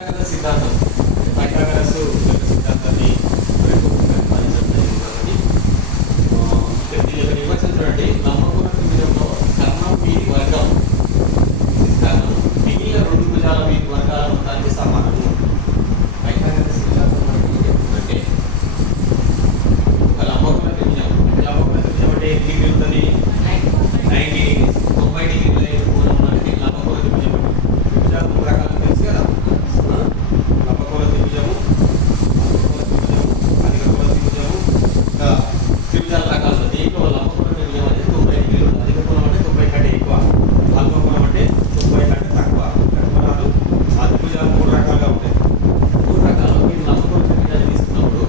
సిద్ధాంతం పైథాగరస్ యొక్క సిద్ధాంతాన్ని ప్రతిపాదించడం జరిగింది కాబట్టి దీని యొక్క నిర్వచనం చూడండి. లంబకోణ త్రిభుజంలో కర్ణం వీటి వర్గం కర్ణం మిగిలిన రెండు భుజాల వీటి వర్గాల మొత్తానికి సమానము. పైథాగరస్ సిద్ధాంతం అంటే ఒక లంబకోణ త్రిభుజం అంటే లంబకోణ త్రిభుజం అంటే ఎన్ని డిగ్రీలు ఉంటుంది? 90 డిగ్రీల కోణం ఉన్నది లంబకోణ త్రిభుజం. త్రిభుజాలు మూడు రకాలు తెలుసు కదా. లంబకోణ త్రిభుజము, అధిక కోణ త్రిభుజము, ఇంకా త్రిభుజాల రకాలు. దీంట్లో లంబకోణ త్రిభుజం అనేది 90 డిగ్రీలు, అధిక కోణం అంటే 90 కంటే ఎక్కువ, అల్ప కోణం అంటే 90 కంటే తక్కువ. కోణాలు ఆ త్రిభుజాలు మూడు రకాలుగా ఉంటాయి. మూడు రకాలు మీరు లంబకోణ త్రిభుజాన్ని తీసుకున్నప్పుడు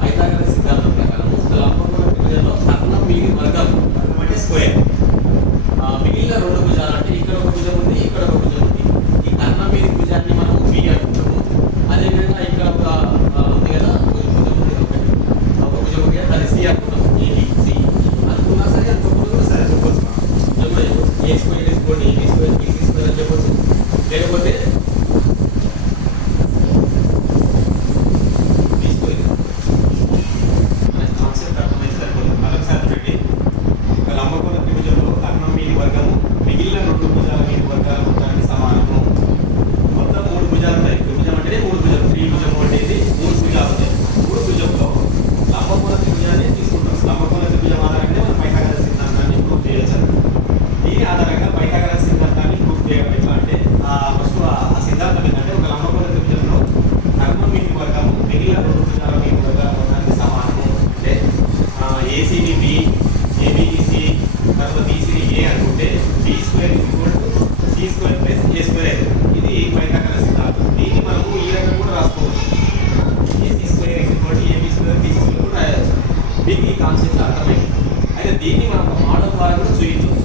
పైథాగరస్ సిద్ధాంతం ప్రకారం లంబకోణ త్రిభుజంలో కర్ణం మీది వర్గం అంటే స్క్వేర్. మిగిలిన రెండు భుజాలు అంటే ఇక్కడ ఒక భుజం ఉంది, ఇక్కడ ఒక భుజం ఉంది. ఈ కర్ణం మీది భుజాన్ని మనం బి అంటున్నాము. అదేవిధంగా ఇక్కడ ఒక ఉంది కదా, భుజం ఉంది, ఒక భుజం ఉంది కదా, దాన్ని సి అనుకున్నాము. ఏబి సి అనుకున్నా సరే, అనుకోకుండా సరే చెప్పొచ్చు. ఏ స్క్వేర్ తీసుకోండి, ఏబి స్క్వేర్, బీసీ స్క్వేర్ అని చెప్పొచ్చు. లేకపోతే బి స్క్వేర్. మనకి కాన్సెప్ట్ అర్థమైతే సరిపోతుంది. మరొకసారి చూడండి. ఒక లంబకోణ త్రిభుజంలో కర్ణం మీది వర్గము మిగిలిన రెండు భుజాల మీది వర్గాల మొత్తానికి సమానము. మొత్తం మూడు భుజాలు ఉంటాయి. త్రిభుజం అంటేనే మూడు భుజాలు. త్రిభుజం అనేది మూడు భుజాలు ఉంటాయి. మూడు భుజంలో లంబకోణ త్రిభుజాన్ని తీసుకుంటాం. లంబకోణ త్రిభుజం ఆధారంగా మనం పైథాగరస్ సిద్ధాంతాన్ని ప్రూవ్ చేయొచ్చు. దీని ఆధారంగా పైథాగరస్ సిద్ధాంతాన్ని ప్రూవ్ చేయడం ఎట్లా అంటే ఫస్ట్ ఆ సిద్ధాంతం ఏంటంటే ఒక లంబకోణ త్రిభుజంలో కర్ణం మీది వర్గము మిగిలిన రెండు భుజాల మీది వర్గాల మొత్తానికి సమానము. అంటే ఏసీని బి, ఏబిని సి, తర్వాత బీసీని ఏ అనుకుంటే B square C square plus A square అవుతుంది. ఇది పైథాగరస్ సిద్ధాంతం. దీన్ని మనము ఈ రకంగా కూడా రాసుకోవచ్చు. AC square AB square BC square కూడా రాయవచ్చు. మీకు ఈ కాన్సెప్ట్ అర్థమైంది. అయితే దీన్ని మనం ఒక మోడల్ ద్వారా కూడా చూపించవచ్చు.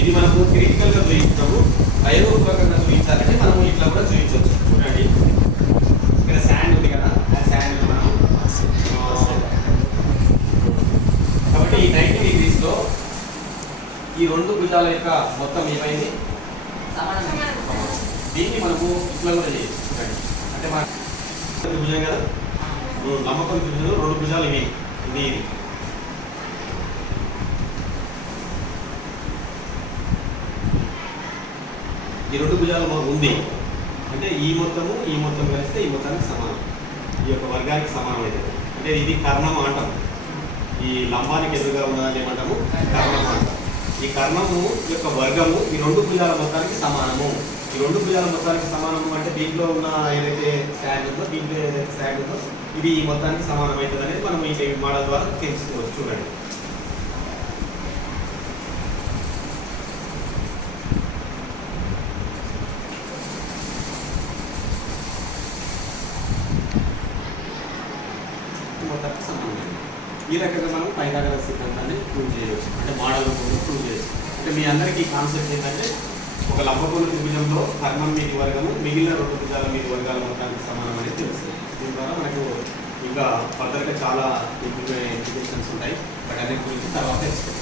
ఇది మనము క్రిటికల్గా చూపించాము. ప్రయోగపూర్వకంగా చూపించాలంటే మనము ఇట్లా కూడా చూపించవచ్చు. చూడండి, ఇక్కడ శాండ్ ఉంది కదా, ఆ శాండ్ మనం కాబట్టి ఈ 90 డిగ్రీస్లో ఈ రెండు భుజాల యొక్క మొత్తం ఏమైంది? దీన్ని మనము ఇట్లా కూడా చేయొచ్చు. చూడండి, అంటే మన త్రిభుజం కదా, లంబకోణ త్రిభుజంలో రెండు భుజాలు ఇవి, ఇది ఇది. ఈ రెండు భుజాలు ఉంది అంటే ఈ మొత్తం కలిస్తే ఈ మొత్తానికి సమానం, ఈ యొక్క వర్గానికి సమానం అవుతుంది. అంటే ఇది కర్ణం అంటాం. ఈ లంబానికి ఎదురుగా ఉన్నదాన్ని ఏమంటాము? కర్ణం అంటాం. ఈ కర్ణము యొక్క వర్గము ఈ రెండు భుజాల మొత్తానికి సమానము. ఈ రెండు భుజాల మొత్తానికి సమానము అంటే దీంట్లో ఉన్న ఏదైతే శాండ్ ఉందో, దీంట్లో ఏదైతే శాండ్ ఉందో ఇది ఈ మొత్తానికి సమానం అవుతుంది అనేది మనం ఈ మోడల్ ద్వారా తెలుసుకోవచ్చు. చూడండి, మొత్తానికి సమానం. ఈ రకంగా మనం పైథాగరస్ సిద్ధాంతాన్ని ప్రూవ్ చేయవచ్చు. అంటే మోడల్ రూపంలో ప్రూవ్ చేయవచ్చు. అంటే మీ అందరికీ కాన్సెప్ట్ ఏంటంటే ఒక లంబకోణ త్రిభుజంలో కర్ణం మీది వర్గము మిగిలిన రెండు భుజాల మీది వర్గాల మొత్తానికి సమానం అనేది తెలుస్తుంది. దీని ద్వారా మనకు ఇంకా ఫర్దర్గా చాలా ఇంప్లికేషన్స్ ఉంటాయి. బట్ అన్నిటి గురించి తర్వాత తెలుస్తుంది.